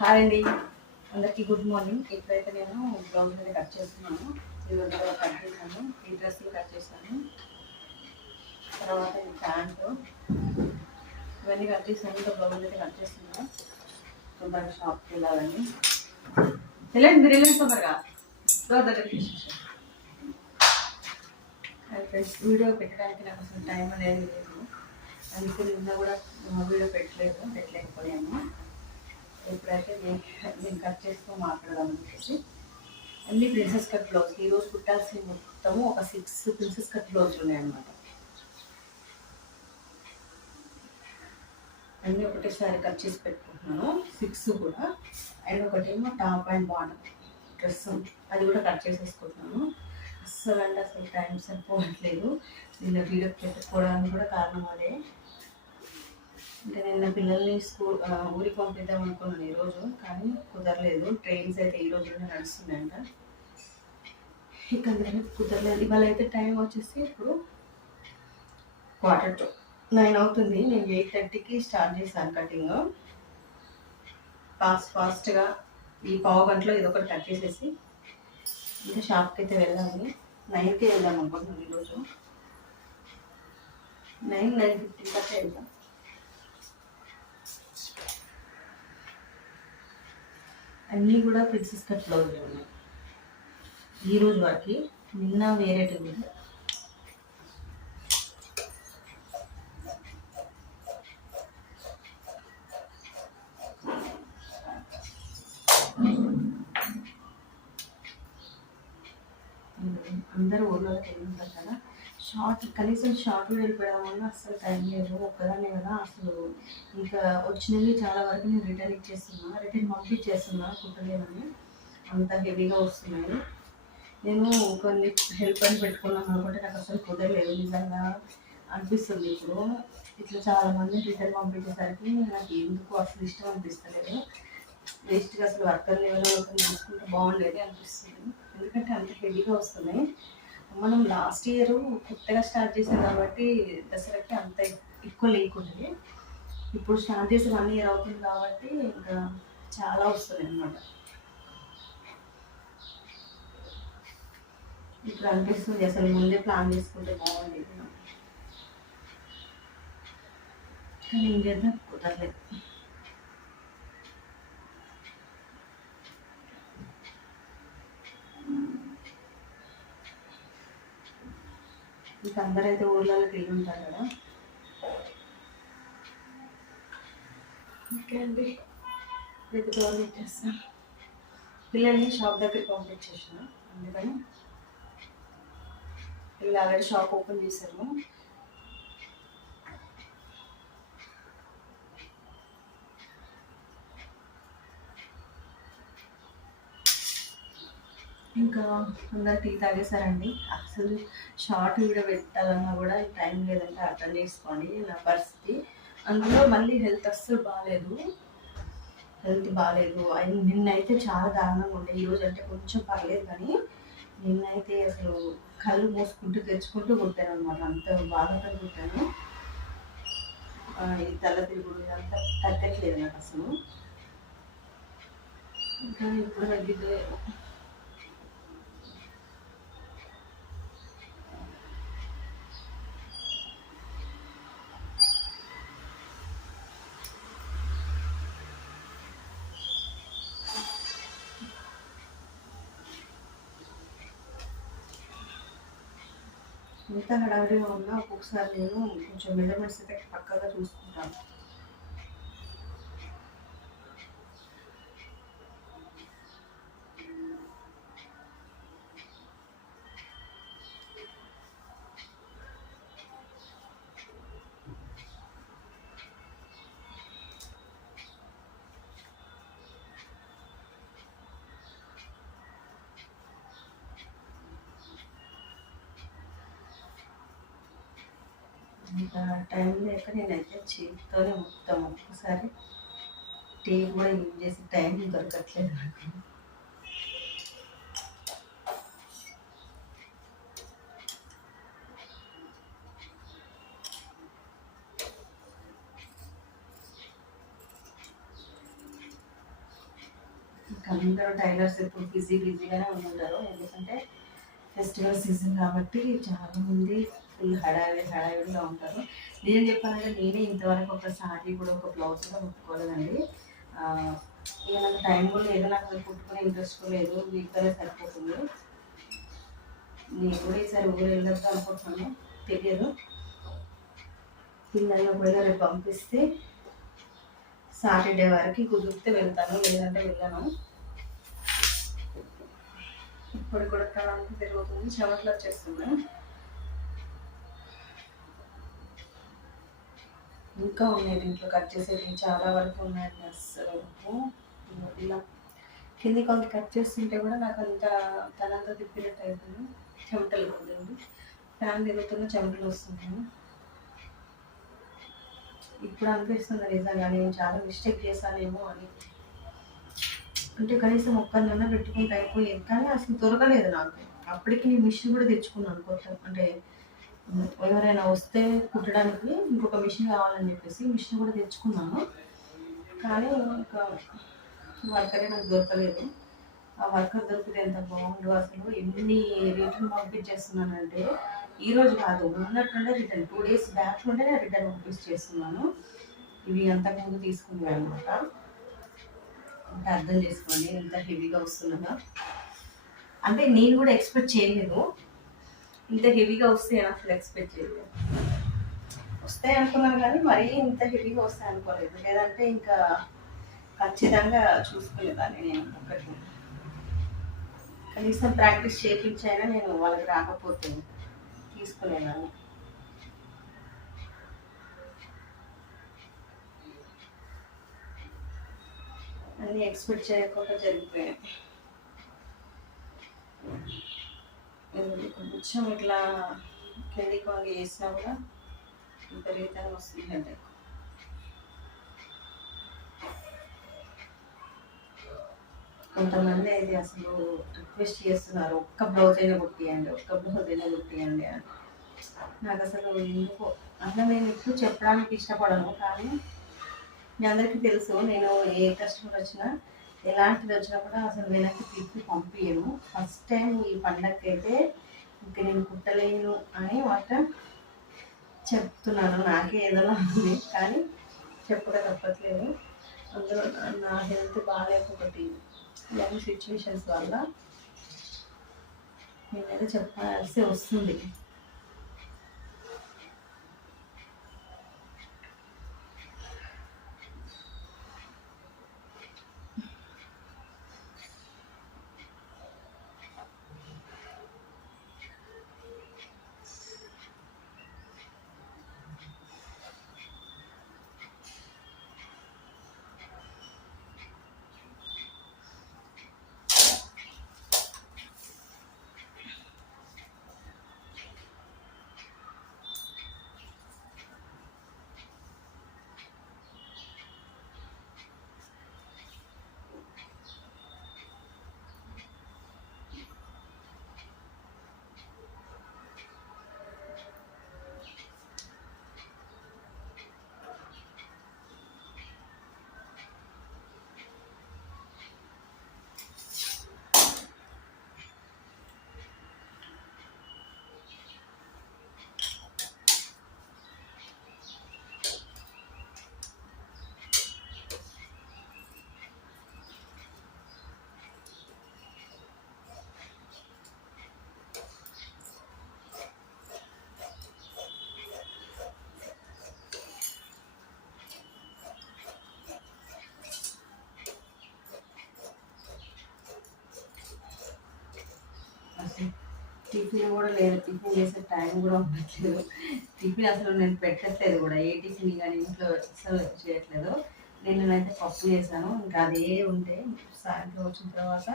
Hi అండి. అందరికీ good morning. ఇప్పుడైతే నేను బ్లౌజ్ మీద కట్ చేస్తున్నాను. ఇవన్నీ కట్ చేశాను. ఈ డ్రెస్సులు కట్ చేశాను. తర్వాత ఇది ప్యాంటు. ఇవన్నీ కట్ చేశాను ఇంకా బ్లౌజ్ అయితే కట్ చేస్తున్నాను. తొందరగా షాప్కి వెళ్ళాలని. వెళ్ళండి మీరు వెళ్ళండి తొందరగా. డోర్ తీసేసాను ఫ్రెండ్స్ వీడియో పెట్టడానికి నాకు అసలు టైం అనేది లేదు. అందుకే నిన్న కూడా వీడియో పెట్టలేదు. పెట్టలేదు ఇప్పుడైతే నేను నేను కట్ చేస్తూ మాట్లాడదాం చెప్పేసి. అన్ని ప్రిన్సెస్ కట్ బ్లౌజ్ ఈరోజు కుట్టాల్సిన మొత్తము ఒక సిక్స్ ప్రిన్సెస్ కట్ బ్లౌజ్ ఉన్నాయన్నమాట. అన్నీ ఒకటేసారి కట్ చేసి పెట్టుకుంటున్నాను. సిక్స్ కూడా. అండ్ ఒకటేమో టాప్ అండ్ బాటమ్ డ్రెస్ అది కూడా కట్ చేసేసుకుంటున్నాను. అస్సలు అంటే అసలు టైం సరిపోవట్లేదు. నిన్న వీడియో పెట్టుకోవడానికి కూడా కారణం అదే. ఇంకా నిన్న పిల్లల్ని స్కూల్ ఊరికి పంపిద్దాం అనుకున్నాను ఈరోజు కానీ కుదరలేదు. ట్రైన్స్ అయితే ఈ రోజునే నడుస్తున్నాయంట. ఇక కుదరలేదు. ఇవాళ అయితే టైం వచ్చేసి ఇప్పుడు క్వార్టర్ టు నైన్ అవుతుంది. నేను ఎయిట్ థర్టీకి స్టార్ట్ చేశాను కటింగ్ ఫాస్ట్ ఫాస్ట్గా ఈ పావు గంటలో ఇది ఒకటి కట్ చేసేసి ఇంకా షాప్కి అయితే వెళ్ళాలి. నైన్కి వెళ్దాం అనుకుంటున్నాను ఈరోజు నైన్ నైన్ ఫిఫ్టీన్ కట్టే వెళ్దాం. అన్నీ కూడా ప్రిన్సెస్ కట్ బ్లౌజులు ఉన్నాయి. ఈరోజు వరకు నిన్న వేరేటి ఉంది. అందరూ ఊళ్ళోకి వెళ్ళి కదా షార్ట్ కనీసం షార్ట్ వీడియోలు వల్ల అసలు టైం లేదు. ఒక్కదానే కదా అసలు. ఇంకా వచ్చినవి చాలా వరకు నేను రిటర్న్ ఇచ్చేస్తున్నా రిటర్న్ పంపించేస్తున్నా కుట్టలేమని అంత హెవీగా వస్తున్నాయి. నేను కొన్ని హెల్ప్ అని పెట్టుకున్నాం అనుకుంటే నాకు అసలు కుదరలేదు. నిజంగా అనిపిస్తుంది ఇప్పుడు. ఇట్లా చాలామంది రిటర్న్ పంపించేసరికి నాకు ఎందుకు అసలు ఇష్టం అనిపిస్తలేదు. వేస్ట్గా అసలు వర్కర్ లెవెల్లో చూసుకుంటే బాగుండేది అనిపిస్తుంది. ఎందుకంటే అంత హెవీగా వస్తున్నాయి. మనం లాస్ట్ ఇయర్ కొత్తగా స్టార్ట్ చేసాం కాబట్టి దసరాకి అంత ఎక్కువ లేకుండే ఇప్పుడు స్టార్ట్ చేసి వన్ ఇయర్ అవుతుంది కాబట్టి ఇంకా చాలా వస్తుంది అన్నమాట. ఇప్పుడు అనిపిస్తుంది అసలు ముందే ప్లాన్ చేసుకుంటే బాగుండేది. కానీ ఏం చేద్దాం? కుదరలేదు. ఇంకా అందరైతే ఊర్లలోకి వెళ్ళి ఉంటారు కదా. ఓకే అండి. రేపు డోర్ పెట్టేస్తాను పిల్లల్ని షాప్ దగ్గరికి పంపించేసిన. అందుకని పిల్లలు ఆల్రెడీ షాప్ ఓపెన్ చేశారు. ఇంకా అందరు టీ తాగేశారండి. అసలు షార్ట్ వీడియో పెట్టాలన్నా కూడా టైం లేదంటే అర్థం చేసుకోండి. నా పరిస్థితి. అందులో మళ్ళీ హెల్త్ అస్సలు బాగాలేదు హెల్త్ బాగాలేదు అండ్ నిన్నైతే చాలా దారుణంగా ఉండే. ఈరోజు అంటే కొంచెం పర్లేదు కానీ నిన్నైతే అసలు కళ్ళు మూసుకుంటూ తెచ్చుకుంటూ కుట్టాను అనమాట అంత బాధతో కుట్టాను ఈ తల తిరుగుడు అంతా తగ్గట్లేదు నాకు అసలు. ఇంకా ఇప్పుడు తగ్గిద్దో ఎంత హడావిడిగా ఉన్నా ఒక్కొక్కసారి నేను కొంచెం మెజర్మెంట్స్ అయితే పక్కగా చూసుకుంటాను. ఇంకా టైం లేక నేనైతే చేతితోనే మొత్తం ఒక్కసారి టీ కూడా యూజ్ చేసి టైం దొరకట్లేదు నాకు. అందరూ టైలర్స్ ఎప్పుడు బిజీ బిజీగానే ఉంటారు ఎందుకంటే ఫెస్టివల్ సీజన్ కాబట్టి చాలామంది ఫుల్ హడావి హడావిడిగా ఉంటారు. నేను చెప్పాలంటే నేనే ఇంతవరకు ఒక సారీ కూడా ఒక బ్లౌజ్ కూడా కుట్టుకోలేదండి. ఇక నాకు టైం కూడా లేదు నాకు కుట్టుకునే ఇంట్రెస్ట్ కూడా లేదు వీక్గానే సరిపోతుంది. నేను కూడా ఈసారి ఊరు వెళ్ళొద్దాం అనుకుంటున్నాను తెలియదు. పిల్లల్ని ఒకవేళ రేపు పంపిస్తే సాటర్డే వరకు కుదిరితే వెళ్తాను లేదంటే వెళ్ళాను. ఇప్పుడు కూడా తలంతా తిరుగుతుంది చెమట్లు వచ్చేస్తున్నాయి. ఇంకా ఉన్నాయి దీంట్లో కట్ చేసేది చాలా వరకు ఉన్నాయి అసలు ఇలా కింది కొంత కట్ చేస్తుంటే కూడా నాకు అంత తనంతా తిప్పినట్టు అవుతుంది చెమటలు పోతుంది ఫ్యాన్ తిరుగుతున్న చెమటలు వస్తున్నాయి. ఇప్పుడు అనిపిస్తుంది నిజంగా నేను చాలా మిస్టేక్ చేశానేమో అని. అంటే కనీసం ఒక్కరినన్నా పెట్టుకుంటే అయిపోయేది. కానీ అసలు దొరకలేదు నాకు. అప్పటికి నేను మిషన్ కూడా తెచ్చుకున్నాను కొత్త అంటే ఎవరైనా వస్తే కుట్టడానికి ఇంకొక మిషన్ కావాలని చెప్పేసి మిషన్ కూడా తెచ్చుకున్నాను కానీ ఇంకా వర్కరే నాకు దొరకలేదు. ఆ వర్కర్ దొరికితే ఎంత బాగుండు అసలు ఎన్ని రిటర్న్ పంపించేస్తున్నానంటే ఈ రోజు కాదు ఉన్నట్టుండే రిటర్న్ టూ డేస్ బ్యాక్ నుండే నేను రిటర్న్ పంపించేస్తున్నాను. ఇవి అంతకుముందు తీసుకున్నాను అనమాట అంటే అర్థం చేసుకోండి ఎంత హెవీగా వస్తున్నదో? అంటే నేను కూడా ఎక్స్పెక్ట్ చేయలేదు. ఇంత హెవీగా వస్తే నేను అసలు ఎక్స్పెక్ట్ చేయలేదు. వస్తాయి అనుకున్నాను కానీ మరీ ఇంత హెవీగా వస్తాయి అనుకోలేదు. లేదంటే ఇంకా ఖచ్చితంగా చూసుకునేదాన్ని నేను ఒకటి కనీసం ప్రాక్టీస్ చేయించైనా నేను వాళ్ళకి రాకపోతే తీసుకునేదాన్ని. అన్నీ ఎక్స్పెక్ట్ చేయకుండా జరిగిపోయాయి. కొంచెం ఇట్లా కిందికి వంగి వేసినా కూడా విపరీతంగా వస్తుంది హెడ్ కొంతమంది అయితే అసలు రిక్వెస్ట్ చేస్తున్నారు ఒక్క బ్లౌజ్ అయినా కుట్టియండి ఒక్క బ్లౌజ్ అయినా కుట్టియండి అని నాకు అసలు ఎందుకు అట్లా నేను ఎప్పుడు చెప్పడానికి ఇష్టపడను కానీ మీ అందరికీ తెలుసు నేను ఏ కస్టమర్ వచ్చినా ఎలాంటిది వచ్చినా కూడా అసలు వెనక్కి తిప్పి పంపించము ఫస్ట్ టైం ఈ పండగకి అయితే ఇంక నేను కుట్టలేను అని మాత్రం చెప్తున్నాను. నాకే ఏదైనా ఉంది కానీ చెప్పడం తప్పట్లేదు. అందులో నా- హెల్త్ బాగాలేకొకటి ఇలాంటి సిచ్యువేషన్స్ వల్ల నేనైతే చెప్పాల్సి వస్తుంది అసలు టిఫిన్ కూడా లేదు టిఫిన్ చేసే టైం కూడా ఉండట్లేదు. టిఫిన్ అసలు నేను పెట్టట్లేదు కూడా ఏ టిఫిన్ కానీ ఇంట్లో అసలు చేయట్లేదు. నేను నేనైతే పప్పు చేశాను ఇంకా అదే ఉంటే సాయంత్రం వచ్చిన తర్వాత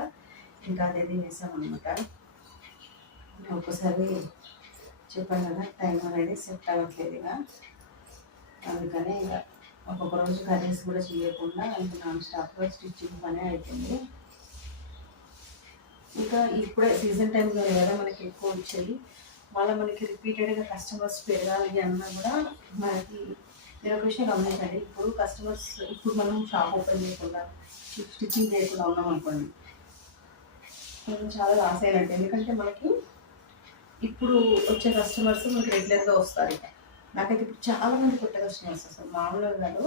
ఇంకా అదే తినేసాం ఒక్కసారి చెప్పాను కదా టైం అనేది సెట్ అవ్వట్లేదు ఇక. అందుకని ఇక ఒక్కొక్క రోజు కర్రీస్ కూడా చేయకుండా ఇంకా నాన్ స్టాప్గా స్టిచ్చింగ్ పనే అయిపోయింది. ఇంకా ఇప్పుడే సీజన్ టైంలో కదా మనకి ఎక్కువ వచ్చేది. మళ్ళీ మనకి రిపీటెడ్గా కస్టమర్స్ పెరగాలి అన్నా కూడా మనకి మీరు ఒక విషయం గమనించండి. ఇప్పుడు కస్టమర్స్ ఇప్పుడు మనం షాప్ ఓపెన్ చేయకుండా స్టిచ్చింగ్ చేయకుండా ఉన్నాం అనుకోండి. మనం చాలా లాస్ అయినట్టు. ఎందుకంటే మనకి ఇప్పుడు వచ్చే కస్టమర్స్ మనకి రెగ్యులర్గా వస్తారు. నాకైతే ఇప్పుడు చాలా మంది కొత్త కస్టమర్స్ వస్తారు. మామూలుగా కాదు.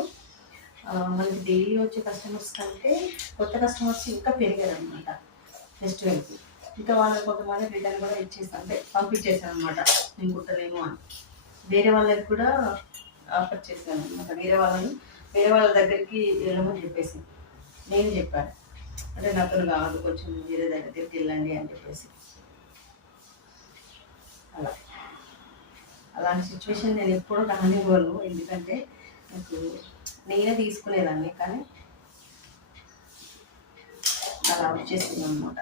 మనకి డైలీ వచ్చే కస్టమర్స్ కంటే కొత్త కస్టమర్స్ ఇంకా పెరిగారు అనమాట ఫెస్టివల్కి ఇంకా వాళ్ళకి కొంతమంది రిటర్న్ కూడా ఇచ్చేస్తాను అంటే పంపించేసాను అనమాట నేను కుట్టలేము అని. వేరే వాళ్ళకి కూడా ఆఫర్ చేశాను అనమాట వేరే వాళ్ళని వేరే వాళ్ళ దగ్గరికి వెళ్ళమని చెప్పేసి. నేను చెప్పాను. అంటే నాతో కాదు కొంచెం వేరే దగ్గరికి వెళ్ళండి అని చెప్పేసి. అలా. అలాంటి సిచ్యువేషన్ నేను ఎప్పుడూ రానివ్వను ఎందుకంటే నాకు నేనే తీసుకునేదాన్ని. కానీ అలా వచ్చేసింది అనమాట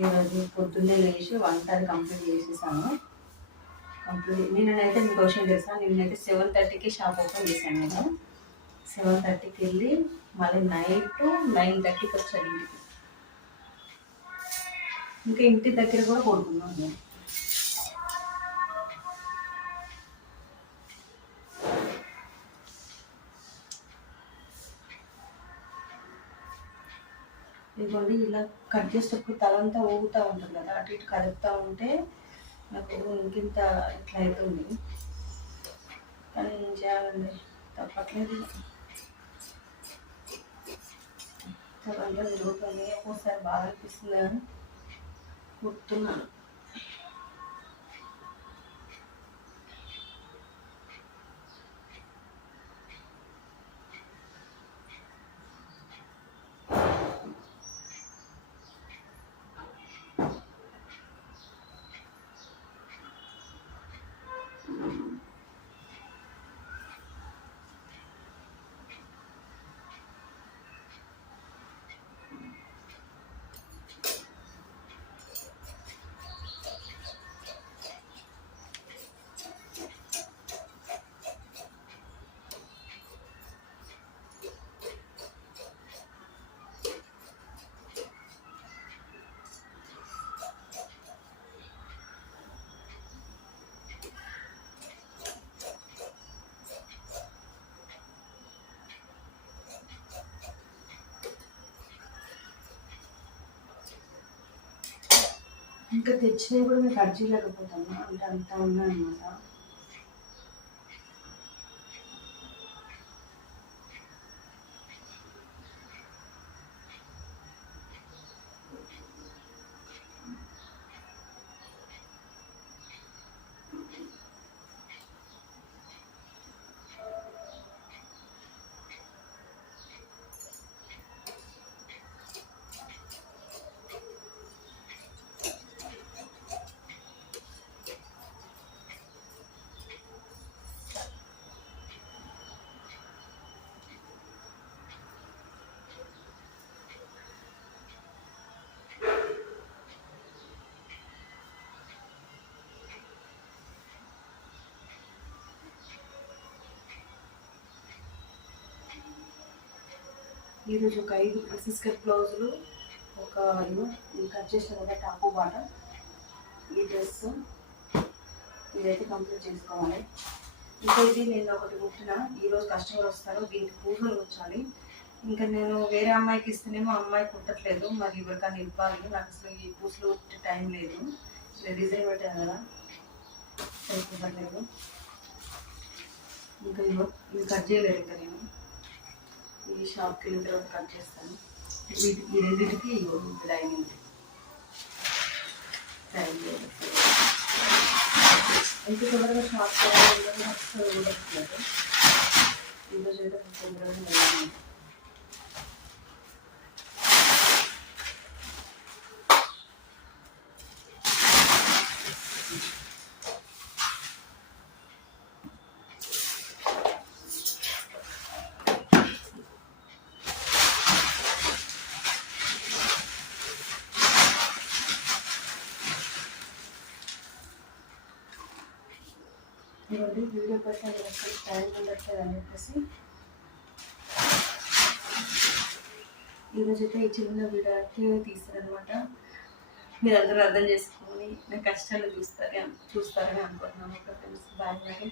ఈరోజు పొద్దున్నే లేచి వంట కంప్లీట్ చేసేసాను. కంప్లీట్ నిన్ననైతే మీకు క్వశ్చన్ చేస్తాను నిన్నైతే సెవెన్ థర్టీకి షాప్ ఓపెన్ చేశాను నేను. సెవెన్ థర్టీకి వెళ్ళి మళ్ళీ నైట్ నైన్ థర్టీకి వచ్చాను ఇంటికి. ఇంకా ఇంటి దగ్గర కూడా కొడుకున్నాను నేను ఇదిగోండి ఇలా కట్ చేసేటప్పుడు తలంతా ఊగుతూ ఉంటుంది కదా అటు ఇటు కదుపుతూ ఉంటే నాకు ఇంకింత ఇట్లా అవుతుంది కానీ ఏం చేయాలండి? తప్పట్లేదు. తలంతా తిరుగుతుంది ఒక్కోసారి బాగా ఇంకా తెచ్చినవి కూడా మీకు కట్ చేయలేకపోతాను అంటే అంతా ఉన్నాయన్నమాట ఈరోజు ఒక ఐదు ప్రిన్సెస్ కట్ బ్లౌజులు ఒక ఇది కట్ చేసిన కదా టాపు బాటం ఈ డ్రెస్. ఇదైతే కంప్లీట్ చేసుకోవాలి. ఇంకా ఇది నేను ఒకటి కుట్టిన ఈరోజు కస్టమర్ వస్తారు దీనికి పూజలు వచ్చాలి ఇంకా నేను వేరే అమ్మాయికి ఇస్తేనేమో అమ్మాయి కుట్టట్లేదు మరి ఎవరికైనా ఇవ్వాలి. నాకు అసలు ఈ పూసలు కుట్టే టైం లేదు. ఇలా డిజైన్ పెట్టాను కదా సరిపోతలేదు ఇంకా ఇవ్వ ఇది కట్ చేయలేదు ఇంకా నేను. ఈ షాప్కి వెళ్ళిన తర్వాత కట్ చేస్తాను. వీటి ఈ రెండింటికి లైనింగ్ అయితే తొందరగా షాప్ చేయాలి అసలు ఉండట్లేదు ఈరోజు అయితే తొందరగా వెళ్ళాను ఇవ్వండి వీడియో కోసం టైం ఉండట్లేదు అని చెప్పేసి. ఈరోజు అయితే ఈ చిన్న వీడియో తీస్తారనమాట మీరు అందరూ అర్థం చేసుకొని నా కష్టాలు చూస్తారని చూస్తారని అనుకుంటున్నాను ఒక ఫ్రెండ్స్ బాయ్ మరి